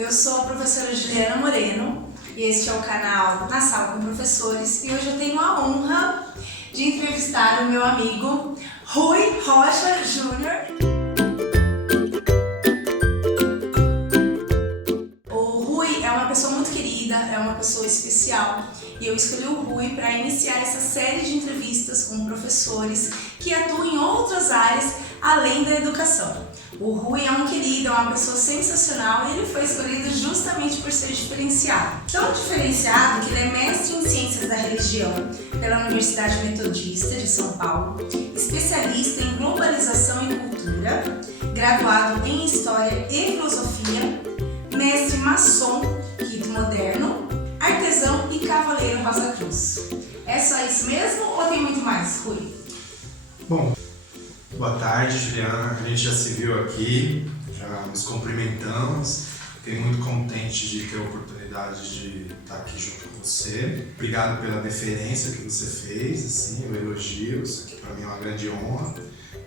Eu sou a professora Juliana Moreno e este é o canal Na Sala com Professores, e hoje eu tenho a honra de entrevistar o meu amigo Rui Rocha Júnior. O Rui é uma pessoa muito querida, é uma pessoa especial, e eu escolhi o Rui para iniciar essa série de entrevistas com professores que atuam em outras áreas além da educação. O Rui é um querido, é uma pessoa sensacional e ele foi escolhido justamente por ser diferenciado. Tão diferenciado que ele é mestre em Ciências da Religião pela Universidade Metodista de São Paulo, especialista em Globalização e Cultura, graduado em História e Filosofia, mestre maçom, rito moderno, artesão e cavaleiro Rosa Cruz. É só isso mesmo ou tem muito mais, Rui? Bom, boa tarde, Juliana. A gente já se viu aqui, já nos cumprimentamos. Fiquei muito contente de ter a oportunidade de estar aqui junto com você. Obrigado pela deferência que você fez, assim, o elogio. Isso aqui para mim é uma grande honra.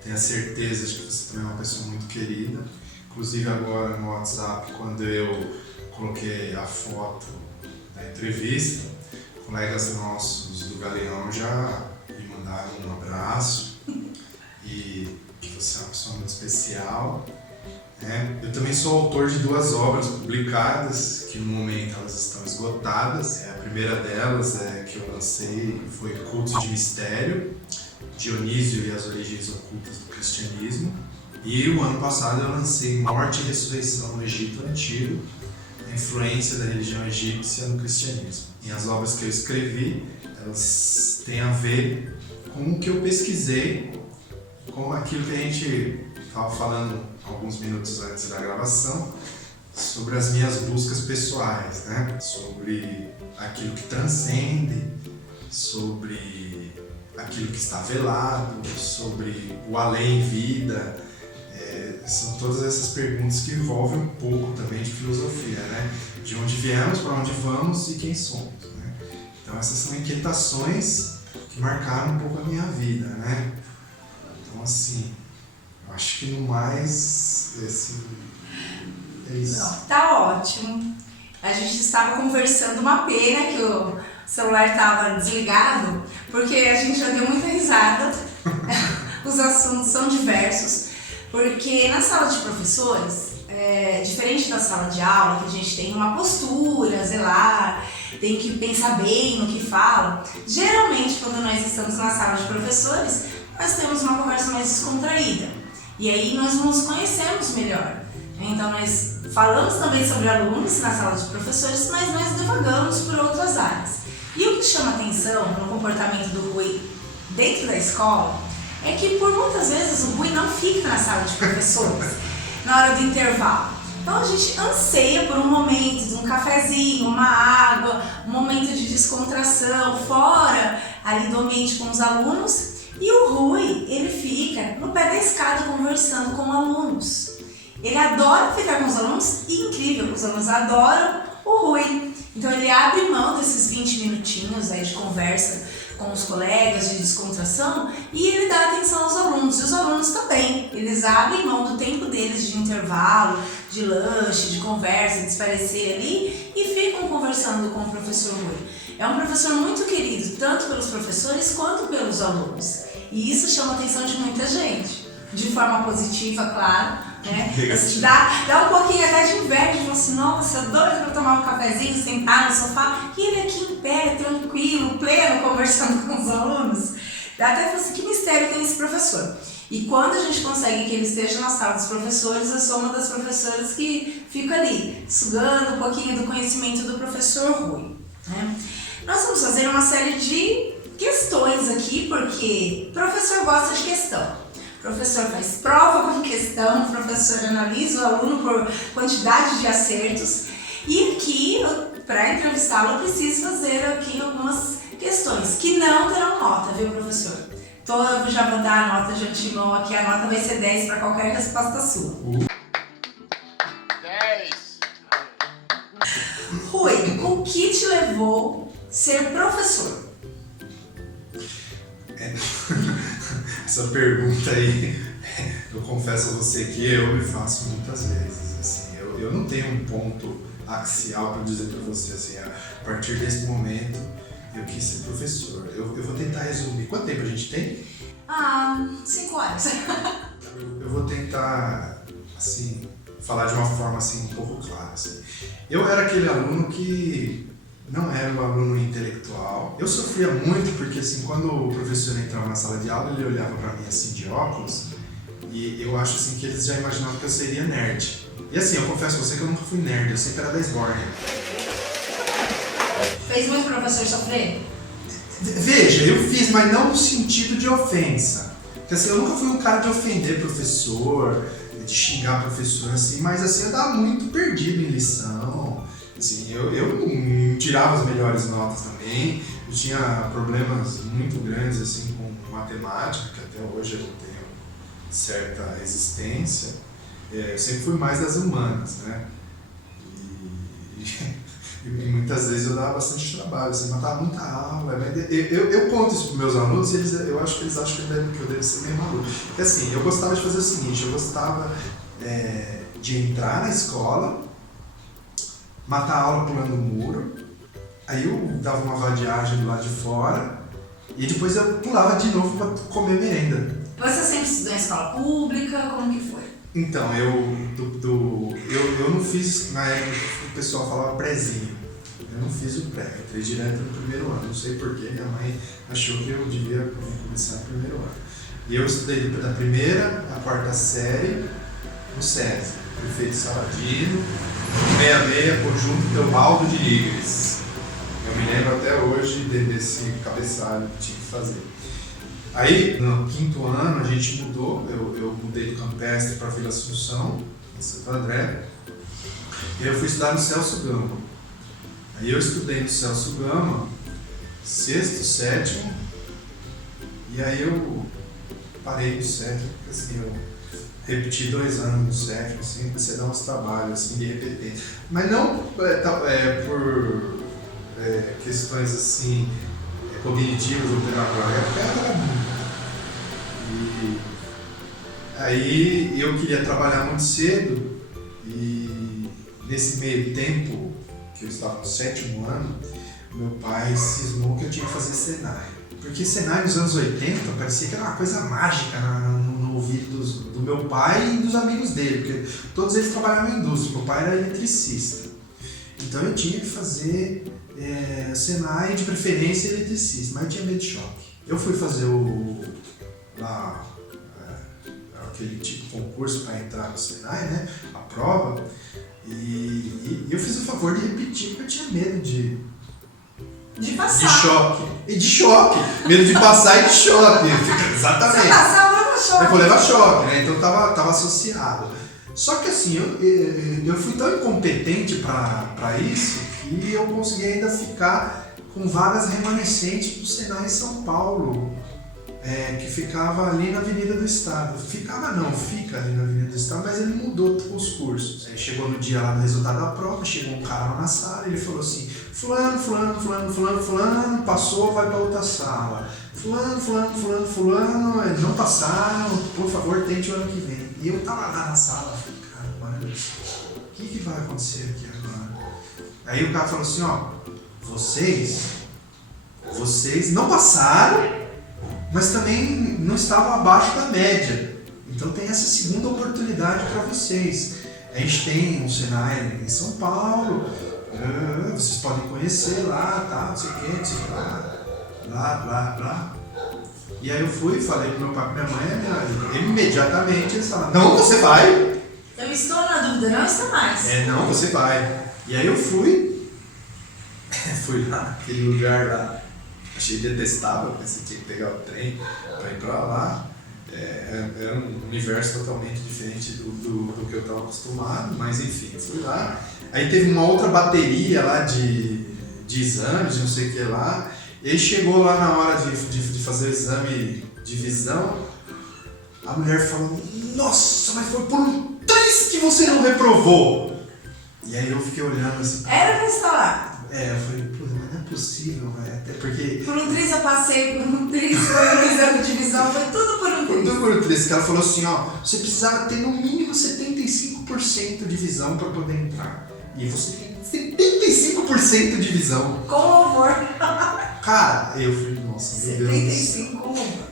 Tenho a certeza de que você também é uma pessoa muito querida. Inclusive agora no WhatsApp, quando eu coloquei a foto da entrevista, colegas nossos do Galeão já me mandaram um abraço e que você é uma pessoa muito especial. Eu também sou autor de 2 obras publicadas, que no momento elas estão esgotadas. A primeira delas que eu lancei foi Cultos de Mistério, Dionísio e as Origens Ocultas do Cristianismo. E o ano passado eu lancei Morte e Ressurreição no Egito Antigo, a influência da religião egípcia no cristianismo. E as obras que eu escrevi, elas têm a ver com o que eu pesquisei, com aquilo que a gente estava falando alguns minutos antes da gravação, sobre as minhas buscas pessoais, né? Sobre aquilo que transcende, sobre aquilo que está velado, sobre o além-vida. São todas essas perguntas que envolvem um pouco também de filosofia, né? De onde viemos, para onde vamos e quem somos, né? Então essas são inquietações que marcaram um pouco a minha vida, né? Então assim, eu acho que no mais, é isso. Não, tá ótimo. A gente estava conversando, uma pena que o celular estava desligado, porque a gente já deu muita risada. Os assuntos são diversos. Porque na sala de professores, diferente da sala de aula, que a gente tem uma postura, zelar, tem que pensar bem no que fala, geralmente quando nós estamos na sala de professores, nós temos uma conversa mais descontraída. E aí nós nos conhecemos melhor. Então nós falamos também sobre alunos na sala de professores, mas nós divagamos por outras áreas. E o que chama atenção no comportamento do Rui dentro da escola é que por muitas vezes o Rui não fica na sala de professores na hora do intervalo. Então a gente anseia por um momento de um cafezinho, uma água, um momento de descontração fora ali do ambiente com os alunos, e o Rui, ele fica no pé da escada conversando com alunos. Ele adora ficar com os alunos e, incrível, os alunos adoram o Rui. Então ele abre mão desses 20 minutinhos aí de conversa com os colegas, de descontração, e ele dá atenção aos alunos. E os alunos também, eles abrem mão do tempo deles de intervalo, de lanche, de conversa, de espairecer ali, e ficam conversando com o professor Rui. É um professor muito querido, tanto pelos professores quanto pelos alunos. E isso chama a atenção de muita gente, de forma positiva, claro, né? Dá um pouquinho até de inveja, de falar assim, nossa, eu doido pra tomar um cafezinho, sentar no sofá, e ele aqui em pé, tranquilo, pleno, conversando com os alunos. Dá até falar assim, que mistério tem esse professor. E quando a gente consegue que ele esteja na sala dos professores, eu sou uma das professoras que fica ali, sugando um pouquinho do conhecimento do professor Rui, né? Nós vamos fazer uma série de questões aqui, porque o professor gosta de questão. O professor faz prova com questão, o professor analisa o aluno por quantidade de acertos. E aqui, para entrevistá-lo, eu preciso fazer aqui algumas questões que não terão nota, viu, professor? Então eu já vou dar a nota de antemão aqui, a nota vai ser 10 para qualquer resposta sua. 10! Rui, o que te levou a ser professor? Essa pergunta aí, eu confesso a você que eu me faço muitas vezes. Assim, eu não tenho um ponto axial para dizer para você assim, a partir desse momento eu quis ser professor. Eu vou tentar resumir. Quanto tempo a gente tem? 5 horas. Eu vou tentar, assim, falar de uma forma assim, um pouco clara. Assim. Eu era aquele aluno que não era um aluno intelectual. Eu sofria muito porque, assim, quando o professor entrava na sala de aula, ele olhava para mim assim de óculos e eu acho assim, que eles já imaginavam que eu seria nerd. E assim, eu confesso a você que eu nunca fui nerd, eu sempre era da esbórnia. Fez muito professor sofrer? Veja, eu fiz, mas não no sentido de ofensa. Porque assim, eu nunca fui um cara de ofender professor, de xingar professor, assim, mas assim, eu tava muito perdido em lição. Assim, eu não tirava as melhores notas também, eu tinha problemas muito grandes assim, com matemática, que até hoje eu tenho certa resistência. Eu sempre fui mais das humanas, né? E muitas vezes eu dava bastante trabalho, assim, matava muita aula. Eu conto isso para meus alunos e eu acho que eles acham que eu devo ser meio maluco. Porque assim, eu gostava de fazer o seguinte, eu gostava de entrar na escola, matar a aula pulando o muro, aí eu dava uma vadiagem do lado de fora e depois eu pulava de novo para comer merenda. Você sempre estudou em escola pública? Como que foi? Então, eu não fiz, na época o pessoal falava prézinho, eu não fiz o pré, eu entrei direto no primeiro ano, não sei porquê, minha mãe achou que eu devia começar no primeiro ano. E eu estudei da primeira à quarta série no SESI, Prefeito Saladino, 66, Conjunto Teobaldo de Ligres. Eu me lembro até hoje desse cabeçalho que tinha que fazer. Aí, no 5º ano, a gente mudou, eu mudei do Campestre para Vila Assunção, em Santo André, e eu fui estudar no Celso Gama. Aí eu estudei no Celso Gama, 6º, 7º, e aí eu parei no 7º, porque assim, eu repeti 2 anos no 7º, assim, comecei a dar uns trabalhos assim, de repetência. Mas não por questões assim, cognitivas ou pedagógicas. E aí eu queria trabalhar muito cedo e nesse meio tempo que eu estava no 7º ano, meu pai cismou que eu tinha que fazer Senai. Porque Senai nos anos 80 parecia que era uma coisa mágica no ouvido do meu pai e dos amigos dele, porque todos eles trabalhavam na indústria, meu pai era eletricista. Então eu tinha que fazer Senai, de preferência eletricista, mas eu tinha medo de choque. Eu fui fazer aquele tipo de concurso para entrar no Senai, né, a prova, e eu fiz o favor de repetir porque eu tinha medo de passar. De choque. E de choque. Medo de passar e de choque. Exatamente. Você passava, leva choque. Eu vou levar choque, né? Então tava associado. Só que assim, eu fui tão incompetente para isso que eu consegui ainda ficar com vagas remanescentes pro Senai em São Paulo, que ficava ali na Avenida do Estado. Fica ali na Avenida do Estado, mas ele mudou os cursos. Aí chegou no dia lá do resultado da prova, chegou um cara lá na sala e ele falou assim: fulano, passou, vai para outra sala. Fulano, eles não passaram, por favor, tente o ano que vem. E eu tava lá na sala, falei, caramba, o que vai acontecer aqui agora? Aí o cara falou assim, ó, vocês não passaram, mas também não estavam abaixo da média. Então tem essa segunda oportunidade para vocês. A gente tem um Senai em São Paulo, vocês podem conhecer lá, tá, não sei o que, blá. E aí eu fui, falei pro meu pai e minha mãe, imediatamente eles falaram, não, você vai. Eu estou na dúvida, não está mais. Não, você vai. E aí eu fui lá naquele lugar lá, achei detestável, pensei que tinha que pegar o trem para ir para lá. Era um universo totalmente diferente do que eu estava acostumado, mas enfim, fui lá. Aí teve uma outra bateria lá de exames, não sei o que lá. E aí chegou lá na hora de fazer o exame de visão, a mulher falou, nossa, mas foi por um triz que você não reprovou. E aí eu fiquei olhando assim. Era pra estar lá. Eu falei, pô, mas não é possível, velho. Até porque. Por um triz eu passei, por um triz foi um exame de visão, foi tudo por um triz. Tudo por um triz. Esse cara falou assim, ó, você precisava ter no mínimo 75% de visão pra poder entrar. E você tem 75% de visão. Com louvor. Cara, eu falei, nossa, meu Deus. 75 com louvor.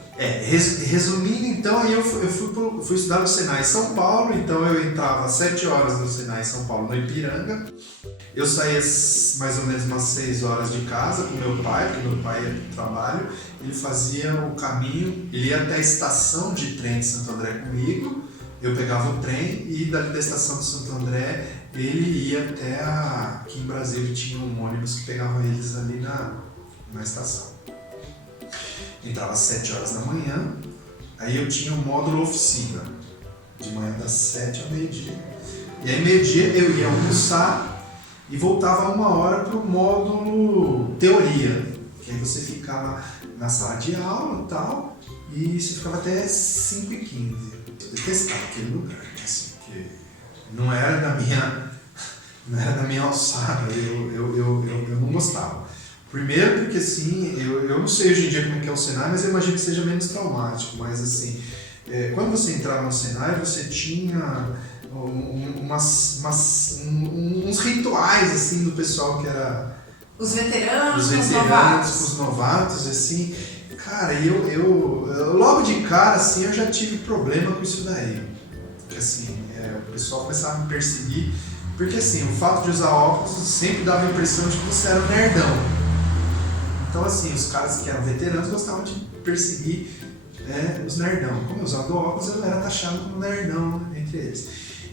Resumindo, então, aí eu fui estudar no Senai São Paulo, então eu entrava às 7 horas no Senai São Paulo, no Ipiranga. Eu saía mais ou menos umas 6 horas de casa com meu pai, porque meu pai ia para o trabalho. Ele fazia o caminho, ele ia até a estação de trem de Santo André comigo, eu pegava o trem e dali da estação de Santo André ele ia até aqui em Brasília tinha um ônibus que pegava eles ali na estação. Entrava às 7 horas da manhã, aí eu tinha o módulo oficina, de manhã das 7 ao meio-dia. E aí meio-dia eu ia almoçar e voltava 1 hora para o módulo teoria, que aí você ficava na sala de aula e tal, e você ficava até 5h15. Eu detestava aquele lugar, assim, porque não era da minha alçada, eu não gostava. Primeiro porque assim, eu não sei hoje em dia como é que é o Senai, mas eu imagino que seja menos traumático, mas assim, quando você entrava no Senai, você tinha uns rituais assim do pessoal que era... Os veteranos, os novatos, assim, cara, eu logo de cara, assim, eu já tive problema com isso daí, porque assim, o pessoal começava a me perseguir, porque assim, o fato de usar óculos sempre dava a impressão de que você era um nerdão. Então assim, os caras que eram veteranos gostavam de perseguir os nerdão. Como eu usava óculos, eu era taxado como nerdão entre eles.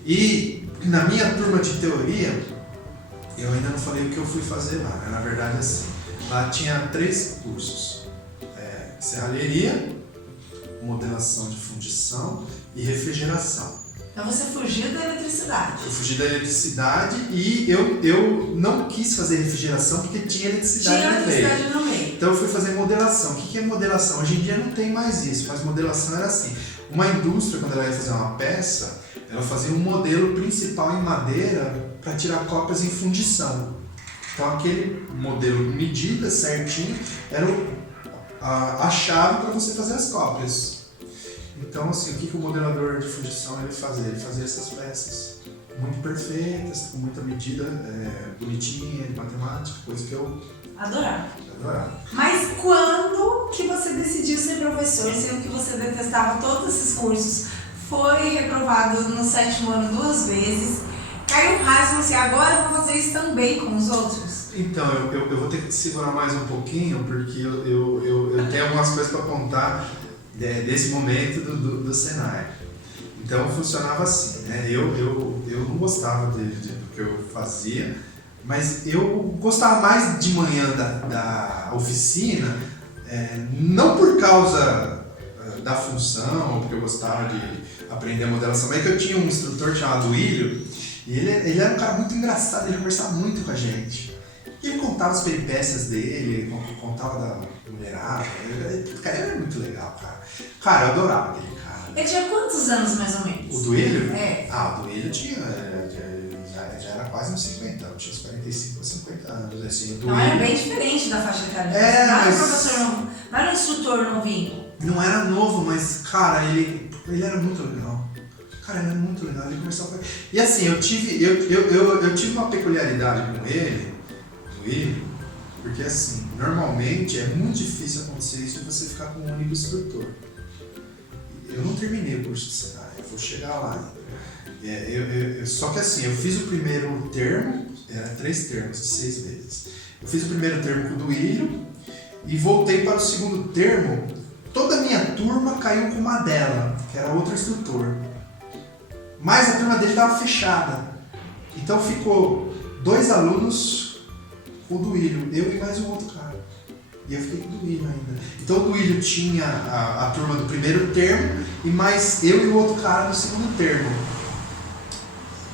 E na minha turma de teoria, eu ainda não falei o que eu fui fazer lá, né? Na verdade assim, lá tinha 3 cursos. Serralheria, modelação de fundição e refrigeração. Então você fugiu da eletricidade. Eu fugi da eletricidade e eu não quis fazer refrigeração porque tinha eletricidade no meio. Então eu fui fazer modelação. O que é modelação? Hoje em dia não tem mais isso, mas modelação era assim. Uma indústria, quando ela ia fazer uma peça, ela fazia um modelo principal em madeira para tirar cópias em fundição. Então aquele modelo de medida certinho era a chave para você fazer as cópias. Então, assim, o que o modelador de fundição ele fazia? Ele fazia essas peças muito perfeitas, com muita medida bonitinha, de matemática, coisa que eu adorava. Mas quando que você decidiu ser professor, sendo que você detestava todos esses cursos? Foi reprovado no 7º ano 2 vezes, caiu um raio assim, agora eu vou fazer isso também com os outros? Então, eu vou ter que te segurar mais um pouquinho, porque eu tenho algumas coisas para contar desse momento do Senai. Então funcionava assim, né? Eu não gostava do que eu fazia, mas eu gostava mais de manhã da oficina, não por causa da função, ou porque eu gostava de aprender a modelação, mas é que eu tinha um instrutor chamado Willio, e ele era um cara muito engraçado, ele conversava muito com a gente. E ele contava as peripécias dele, contava da mulherada, cara, era muito legal, cara. Cara, eu adorava aquele cara. Ele tinha quantos anos, mais ou menos? O Duílio? O Duílio tinha, já era quase uns 50, tinha uns 45 ou 50 anos, assim. Então era bem diferente da faixa etária. Não era um professor novo, não era um instrutor novinho. Não era novo, mas, cara, ele era muito legal. Cara, ele era muito legal, ele conversava com ele. E assim, eu tive uma peculiaridade com ele, porque assim, normalmente é muito difícil acontecer isso de você ficar com um único instrutor. Eu não terminei o curso de Senai, eu vou chegar lá. Só que assim, eu fiz o primeiro termo, era 3 termos de 6 meses. Eu fiz o primeiro termo com o Duílio e voltei para o segundo termo. Toda a minha turma caiu com uma dela, que era outro instrutor. Mas a turma dele estava fechada. Então ficou 2 alunos com o Duílio, eu e mais um outro cara. E eu fiquei com o Duílio ainda. Então o Duílio tinha a turma do primeiro termo e mais eu e o outro cara no segundo termo.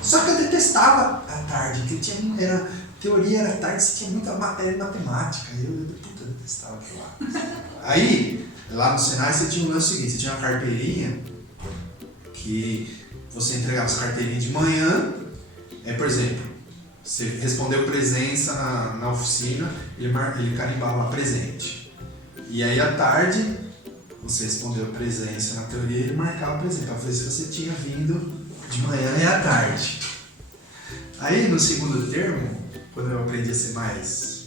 Só que eu detestava a tarde, porque teoria era tarde, você tinha muita matéria de matemática. Eu detestava aquilo lá. Aí, lá no Senai, você tinha um lance seguinte, você tinha uma carteirinha que você entregava essa carteirinha de manhã, por exemplo, Você respondeu presença na oficina, ele carimbava lá presente. E aí à tarde, você respondeu presença na teoria e ele marcava presença, para ver se você tinha vindo de manhã e à tarde. Aí no segundo termo, quando eu aprendi a ser mais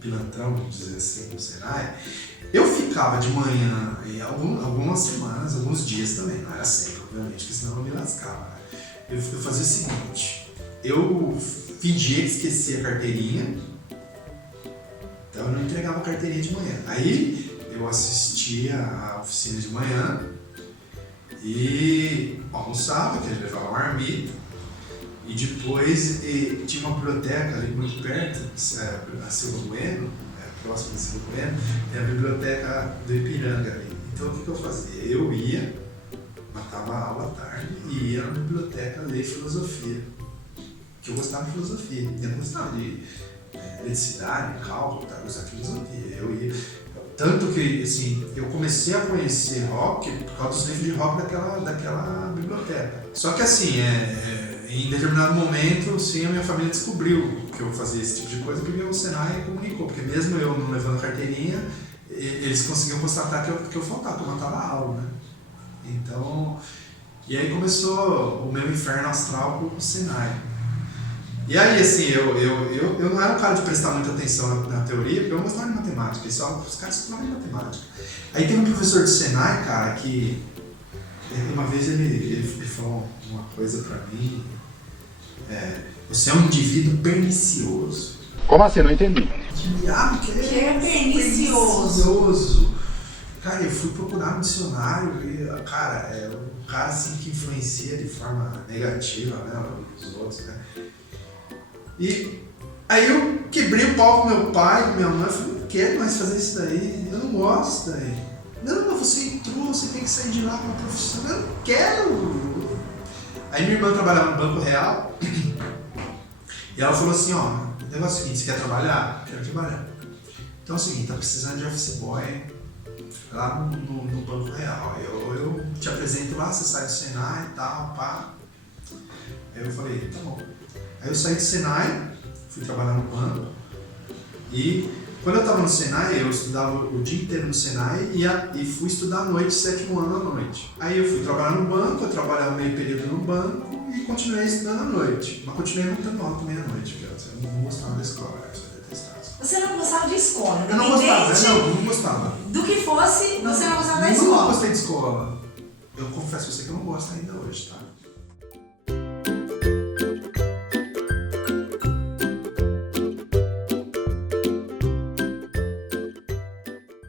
pilantrão, vamos dizer assim, no Senai, eu ficava de manhã em algumas semanas, alguns dias também, não era sempre, obviamente, porque senão eu me lascava. Né? Eu fazia o seguinte, eu fingia que esquecia a carteirinha, então eu não entregava a carteirinha de manhã. Aí eu assistia a oficina de manhã e almoçava, que ele levava uma marmita, e depois tinha uma biblioteca ali muito perto, a Silva Bueno, próximo de Silva Bueno, é a biblioteca do Ipiranga ali. Então o que eu fazia? Eu ia, matava a aula à tarde e ia na biblioteca ler filosofia. Que eu gostava de filosofia, eu não gostava de eletricidade, cálculo, eu gostava de filosofia. Eu ia. Tanto que assim, eu comecei a conhecer rock por causa dos livros de rock daquela biblioteca. Só que assim, em determinado momento, sim, a minha família descobriu que eu fazia esse tipo de coisa porque o Senai comunicou, porque mesmo eu não levando a carteirinha, eles conseguiam constatar que eu faltava, que eu matava a aula, né? Então, e aí começou o meu inferno astral com o Senai. E aí, assim, eu não era um cara de prestar muita atenção na teoria, porque eu gostava de matemática, e só os caras estudavam de matemática. Aí tem um professor de Senai, cara, que uma vez ele falou uma coisa pra mim, você é um indivíduo pernicioso. Como assim? Não entendi. Que diabo que é pernicioso? Pernicioso. Cara, eu fui procurar no dicionário e, cara, é um cara assim que influencia de forma negativa, né, os outros, né. E aí eu quebrei o pau com meu pai, com minha mãe, eu falei, não quero mais fazer isso daí, eu não gosto disso daí. Não, mas você entrou, você tem que sair de lá com a profissão, eu não quero. Aí minha irmã trabalhava no Banco Real e ela falou assim, ó, o negócio é o seguinte, você quer trabalhar? Quero trabalhar. Então é o seguinte, tá precisando de office boy lá no Banco Real. Eu te apresento lá, você sai do Senai e tal, pá. Aí eu falei, tá bom. Aí eu saí do Senai, fui trabalhar no banco e quando eu estava no Senai, eu estudava o dia inteiro no Senai e fui estudar à noite, 7º ano à noite. Aí eu fui trabalhar no banco, eu trabalhava meio período no banco e continuei estudando à noite. Mas continuei muito mal também à noite, porque eu não gostava da escola, eu detestava. Você não gostava de escola? Eu não gostava. Do que fosse, você não gostava da escola. escola? Eu não gostei de escola. Eu confesso a você que eu não gosto ainda hoje, tá?